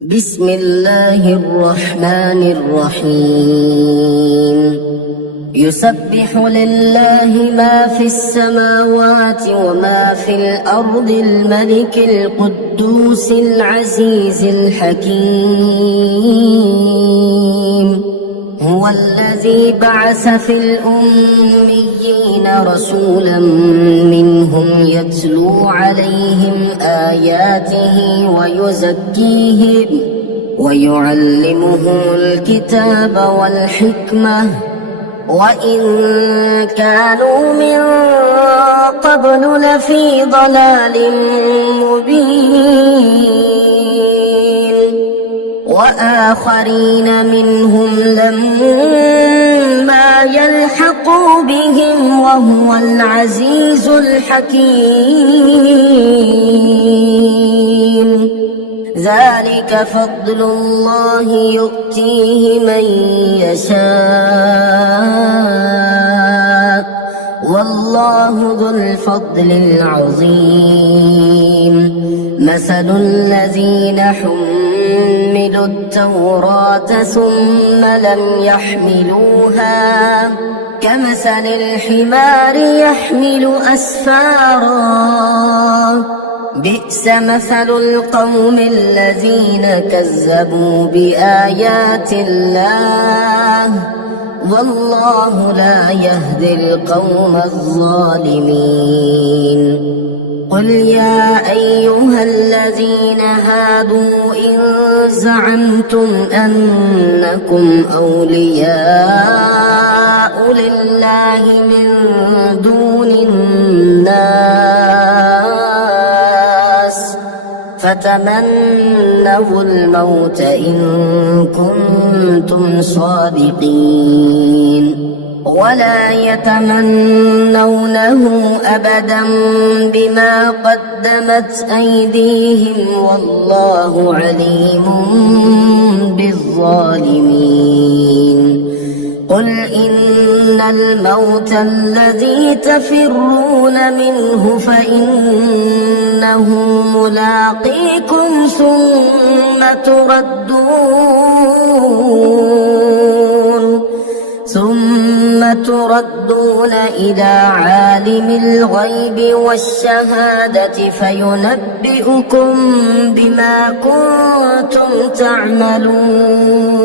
بسم الله الرحمن الرحيم يسبح لله ما في السماوات وما في الأرض الملك القدوس العزيز الحكيم هو الذي بعث في الأميين رسولا منهم يتلو عليهم آياته ويزكيهم ويعلمهم الكتاب والحكمة وإن كانوا من قبل لفي ضلال مبين وآخرين منهم لما يلحقوا بهم وهو العزيز الحكيم ذلك فضل الله يؤتيه من يشاء والله ذو الفضل العظيم مثل الذين حملوا التوراة ثم لم يحملوها كمثل الحمار يحمل أسفارا بئس مثل القوم الذين كذبوا بآيات الله والله لا يهدي القوم الظالمين قل يا أيها الذين هادوا إن زعمتم أنكم أولياء لله من دون الناس فتمنوا الموت إن كنتم صادقين ولا يتمنونه أبدا بما قدمت أيديهم والله عليم بالظالمين قل إن الموت الذي تفرون منه فإنه ملاقيكم ثم تردون إلى عالم الغيب والشهادة فينبئكم بما كنتم تعملون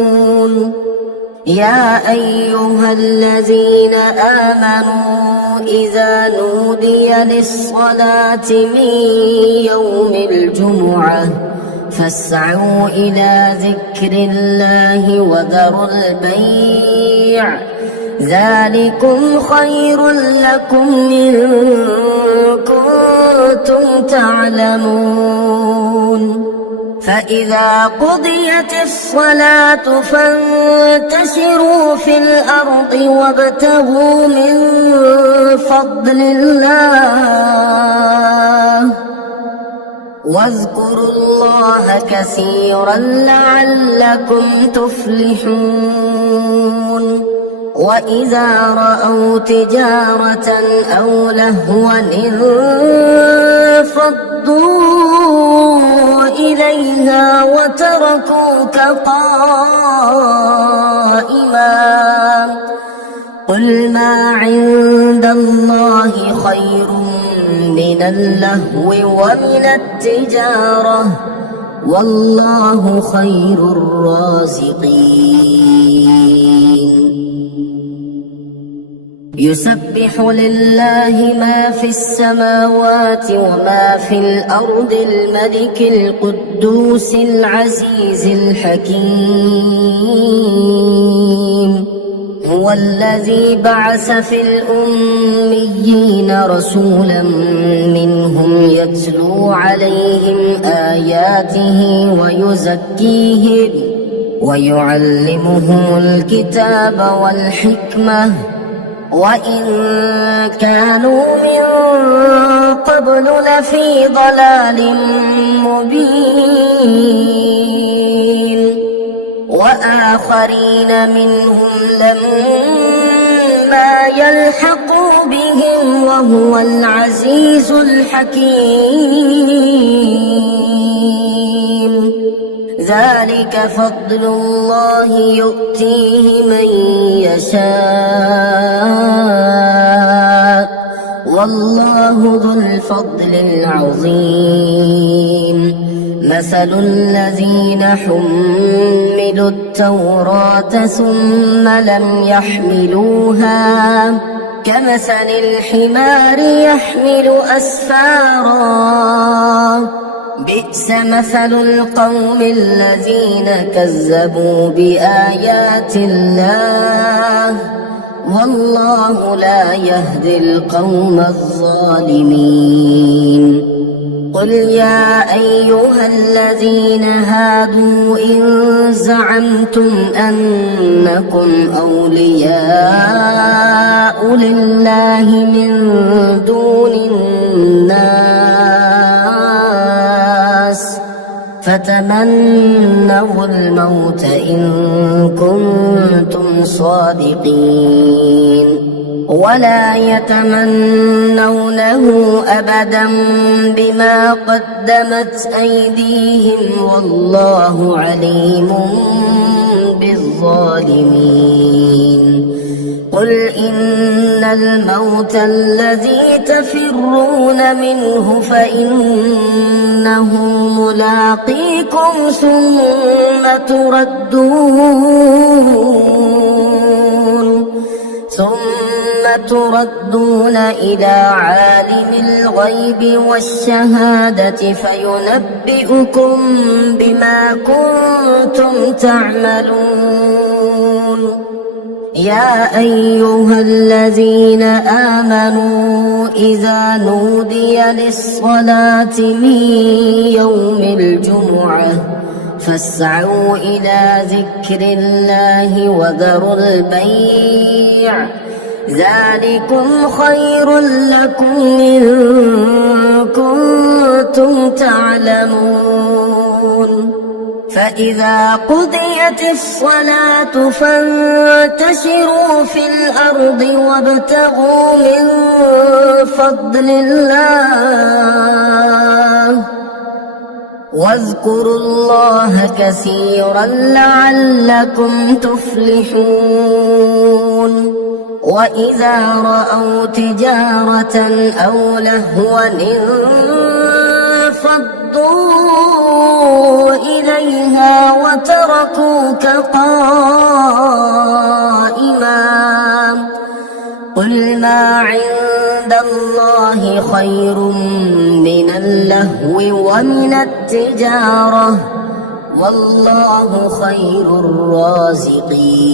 يا أيها الذين آمنوا إذا نودي للصلاة من يوم الجمعة فاسعوا إلى ذكر الله وذروا البيع ذلكم خير لكم إن كنتم تعلمون فإذا قضيت الصلاة فانتشروا في الأرض وابتغوا من فضل الله واذكروا الله كثيرا لعلكم تفلحون وإذا رأوا تجارة أو لهوا انفضوا إليها وتركوك قائما قل ما عند الله خير من اللهو ومن التجارة والله خير الرازقين يسبح لله ما في السماوات وما في الأرض الملك القدوس العزيز الحكيم هو الذي بعث في الأميين رسولا منهم يتلو عليهم آياته ويزكيهم ويعلمهم الكتاب والحكمة وإن كانوا من قبل لفي ضلال مبين وآخرين منهم لما يلحقوا بهم وهو العزيز الحكيم ذلك فضل الله يؤتيه من يشاء والله ذو الفضل العظيم مثل الذين حملوا التوراة ثم لم يحملوها كمثل الحمار يحمل أسفارا بئس مثل القوم الذين كذبوا بآيات الله والله لا يهدي القوم الظالمين قل يا أيها الذين هادوا إن زعمتم أنكم أولياء لله من دون الناس فتمنوا الموت إن كنتم صادقين ولا يتمنونه أبدا بما قدمت أيديهم والله عليم بالظالمين قل إن الموت الذي تفرون منه فإنه ملاقيكم ثم تردون إلى عالم الغيب والشهادة فينبئكم بما كنتم تعملون يا أيها الذين آمنوا إذا نودي للصلاة من يوم الجمعة فاسعوا إلى ذكر الله وذروا البيع ذلكم خير لكم إن كنتم تعلمون فإذا قضيت الصلاة فانتشروا في الأرض وابتغوا من فضل الله واذكروا الله كثيرا لعلكم تفلحون وإذا رأوا تجارة أو لهوا انفضوا إليها وتركوك قائما قل ما عند الله خير من اللهو ومن التجارة والله خير الرازقين